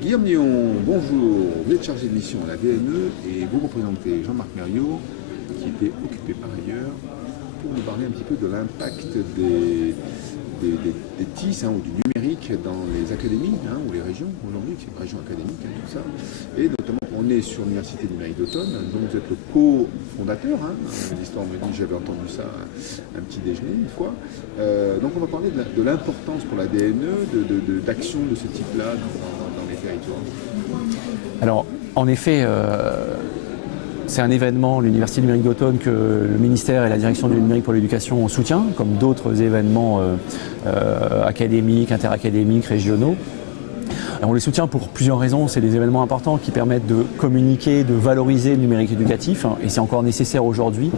Guillaume Léon, bonjour. Vous êtes chargé de mission à la DNE et vous représentez Jean-Marc Mériot, qui était occupé par ailleurs, pour nous parler un petit peu de l'impact des TIS ou du numérique dans les académies ou les régions aujourd'hui, c'est une région académique, tout ça. Et notamment, on est sur l'Université numérique d'Automne, dont vous êtes le co-fondateur. L'histoire me dit, j'avais entendu ça un petit déjeuner une fois. Donc on va parler de l'importance pour la DNE d'actions de ce type-là dans les territoires. Alors, en effet, c'est un événement, l'Université numérique d'Automne, que le ministère et la direction du numérique pour l'éducation soutient, comme d'autres événements académiques, interacadémiques, régionaux. On les soutient pour plusieurs raisons. C'est des événements importants qui permettent de communiquer, de valoriser le numérique éducatif. Et c'est encore nécessaire aujourd'hui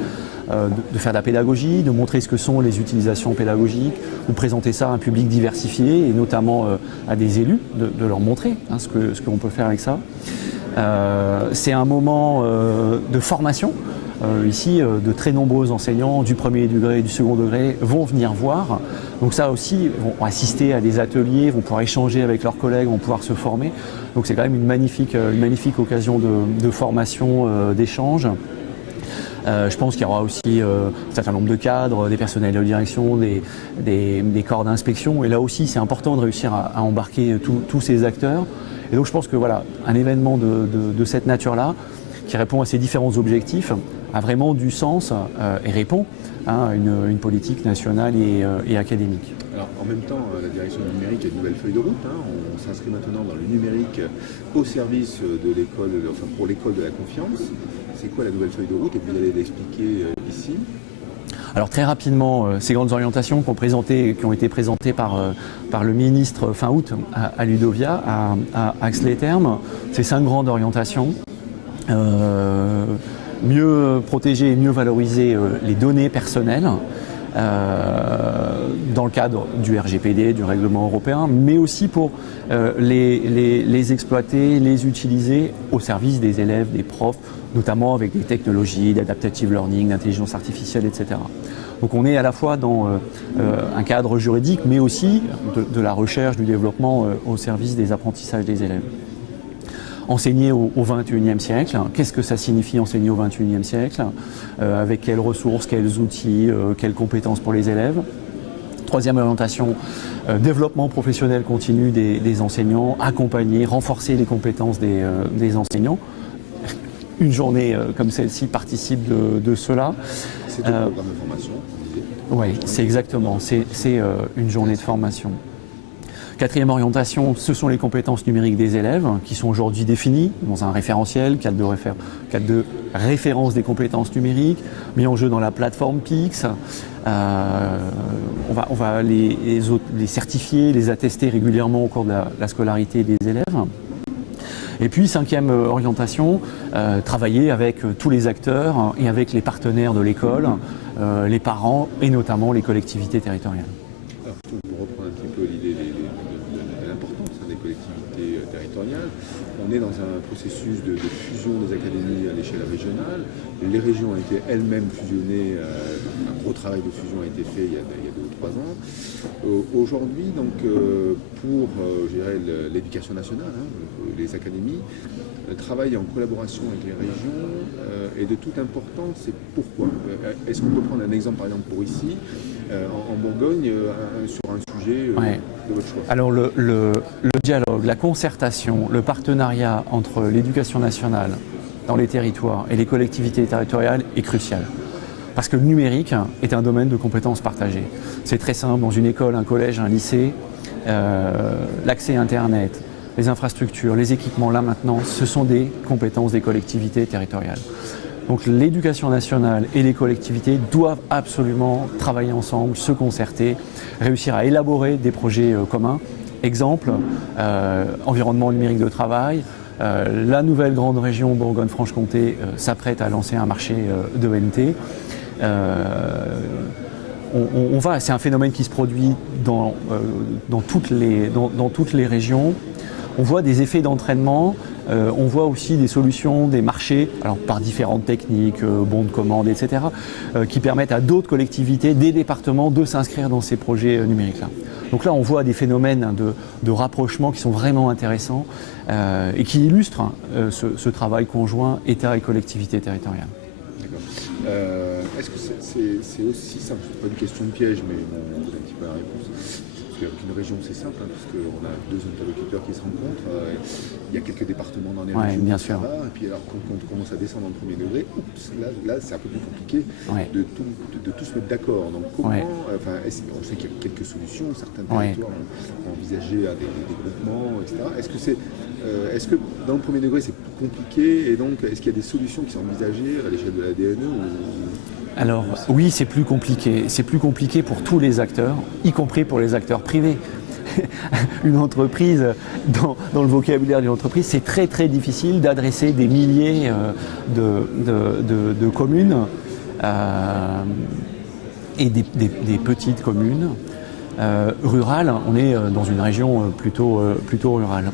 de faire de la pédagogie, de montrer ce que sont les utilisations pédagogiques, ou présenter ça à un public diversifié, et notamment à des élus, de leur montrer ce qu'on peut faire avec ça. C'est un moment de formation. Ici, de très nombreux enseignants du premier degré et du second degré vont venir voir. Donc ça aussi, vont assister à des ateliers, vont pouvoir échanger avec leurs collègues, vont pouvoir se former. Donc c'est quand même une magnifique occasion de formation, d'échange. Je pense qu'il y aura aussi un certain nombre de cadres, des personnels de direction, des corps d'inspection. Et là aussi, c'est important de réussir à embarquer tous ces acteurs. Et donc je pense que voilà, un événement de cette nature-là, qui répond à ces différents objectifs, a vraiment du sens et répond à une politique nationale et académique. Alors en même temps, la direction du numérique a une nouvelle feuille de route. On s'inscrit maintenant dans le numérique au service de l'école, enfin pour l'école de la confiance. C'est quoi la nouvelle feuille de route et vous allez l'expliquer ici? Alors très rapidement, ces grandes orientations qui ont été présentées par le ministre fin août à Ludovia, à Ax-les-Thermes, ces 5 grandes orientations. Mieux protéger et mieux valoriser les données personnelles dans le cadre du RGPD, du règlement européen, mais aussi pour les exploiter, les utiliser au service des élèves, des profs, notamment avec des technologies d'adaptative learning, d'intelligence artificielle, etc. Donc on est à la fois dans un cadre juridique, mais aussi de la recherche, du développement au service des apprentissages des élèves. Enseigner au XXIe siècle, qu'est-ce que ça signifie enseigner au XXIe siècle, avec quelles ressources, quels outils, quelles compétences pour les élèves. Troisième orientation, développement professionnel continu des enseignants, accompagner, renforcer les compétences des enseignants. Une journée comme celle-ci participe de cela. C'est un programme de formation, on disait. Oui, c'est exactement, c'est une journée de formation. Quatrième orientation, ce sont les compétences numériques des élèves qui sont aujourd'hui définies dans un référentiel, cadre de référence des compétences numériques, mis en jeu dans la plateforme PIX. On va les certifier, les attester régulièrement au cours de la scolarité des élèves. Et puis, cinquième orientation, travailler avec tous les acteurs et avec les partenaires de l'école, les parents et notamment les collectivités territoriales. Alors, pour reprendre un petit peu l'idée de l'importance des collectivités territoriales, on est dans un processus de fusion des académies à l'échelle régionale. Les régions ont été elles-mêmes fusionnées, un gros travail de fusion a été fait il y a 2 ou 3 ans. Aujourd'hui, donc, pour l'éducation nationale, les académies travaillent en collaboration avec les régions et de toute importance, c'est pourquoi. Est-ce qu'on peut prendre un exemple par exemple pour ici, en Bourgogne, sur un sujet de votre choix? Alors le dialogue, la concertation, le partenariat entre l'éducation nationale dans les territoires et les collectivités territoriales est crucial. Parce que le numérique est un domaine de compétences partagées. C'est très simple, dans une école, un collège, un lycée, l'accès à Internet, les infrastructures, les équipements, là maintenant, ce sont des compétences des collectivités territoriales. Donc l'éducation nationale et les collectivités doivent absolument travailler ensemble, se concerter, réussir à élaborer des projets communs. Exemple, environnement numérique de travail. La nouvelle grande région Bourgogne-Franche-Comté s'apprête à lancer un marché d'ENT. C'est un phénomène qui se produit dans toutes les régions. On voit des effets d'entraînement On voit aussi des solutions, des marchés, alors par différentes techniques, bons de commande, etc., qui permettent à d'autres collectivités, des départements, de s'inscrire dans ces projets numériques-là. Donc là, on voit des phénomènes de rapprochement qui sont vraiment intéressants et qui illustrent ce travail conjoint État et collectivités territoriales. Est-ce que c'est aussi simple? C'est pas une question de piège, mais on donne un petit peu la réponse. Parce qu'avec une région, c'est simple, puisqu'on a deux interlocuteurs qui se rencontrent. Il y a quelques départements dans les régions. Bien sûr. Et puis alors, quand on commence à descendre en premier degré, là c'est un peu plus compliqué de tout se mettre d'accord. Donc comment, on sait qu'il y a quelques solutions, certains territoires ont envisagé des groupements, etc. Est-ce que dans le premier degré c'est plus compliqué, et donc est-ce qu'il y a des solutions qui sont envisagées à l'échelle de la DNE Alors oui, c'est plus compliqué. C'est plus compliqué pour tous les acteurs, y compris pour les acteurs privés. Une entreprise, dans le vocabulaire d'une entreprise, c'est très très difficile d'adresser des milliers de communes et des petites communes rurales. On est dans une région plutôt rurale.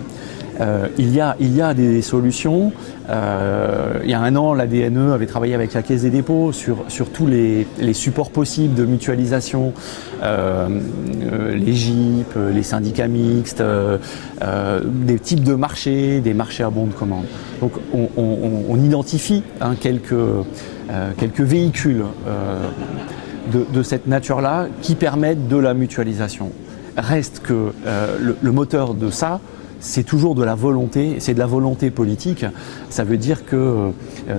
Il y a des solutions. Il y a un an, la DNE avait travaillé avec la Caisse des dépôts sur tous les supports possibles de mutualisation, les GIP, les syndicats mixtes, des types de marchés, des marchés à bon de commande. Donc on identifie quelques véhicules de cette nature-là qui permettent de la mutualisation. Reste que le moteur de ça, c'est toujours de la volonté, c'est de la volonté politique. Ça veut dire que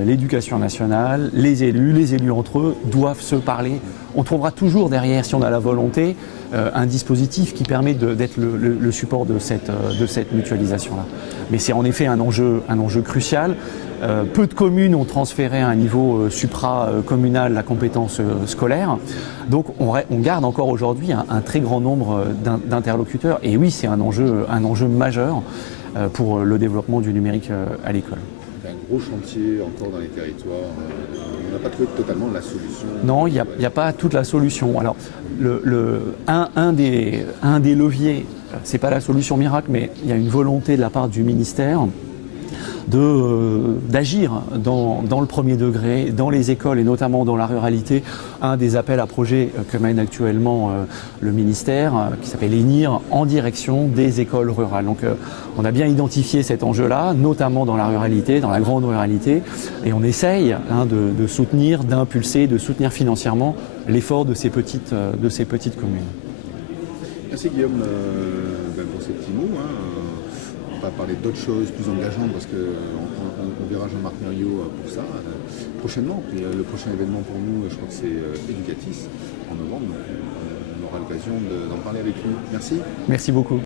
l'éducation nationale, les élus entre eux doivent se parler. On trouvera toujours derrière, si on a la volonté, un dispositif qui permet d'être le support de cette mutualisation-là. Mais c'est en effet un enjeu crucial. Peu de communes ont transféré à un niveau supra-communal la compétence scolaire. Donc on garde encore aujourd'hui un très grand nombre d'interlocuteurs. Et oui, c'est un enjeu majeur pour le développement du numérique à l'école. C'est un gros chantier encore dans les territoires. On n'a pas trouvé totalement la solution. Non, il n'y a pas toute la solution. Alors, un des leviers, c'est pas la solution miracle, mais il y a une volonté de la part du ministère d'agir dans le premier degré, dans les écoles et notamment dans la ruralité. Un des appels à projets que mène actuellement le ministère, qui s'appelle ENIR, en direction des écoles rurales. Donc on a bien identifié cet enjeu-là, notamment dans la ruralité, dans la grande ruralité, et on essaye de soutenir, d'impulser, de soutenir financièrement l'effort de ces petites communes. Merci Guillaume pour ces petits mots. On va parler d'autres choses plus engageantes parce qu'on verra Jean-Marc Mériot pour ça prochainement. Puis, le prochain événement pour nous, je crois que c'est Educatis en novembre. Donc, on aura l'occasion d'en parler avec lui. Merci. Merci beaucoup.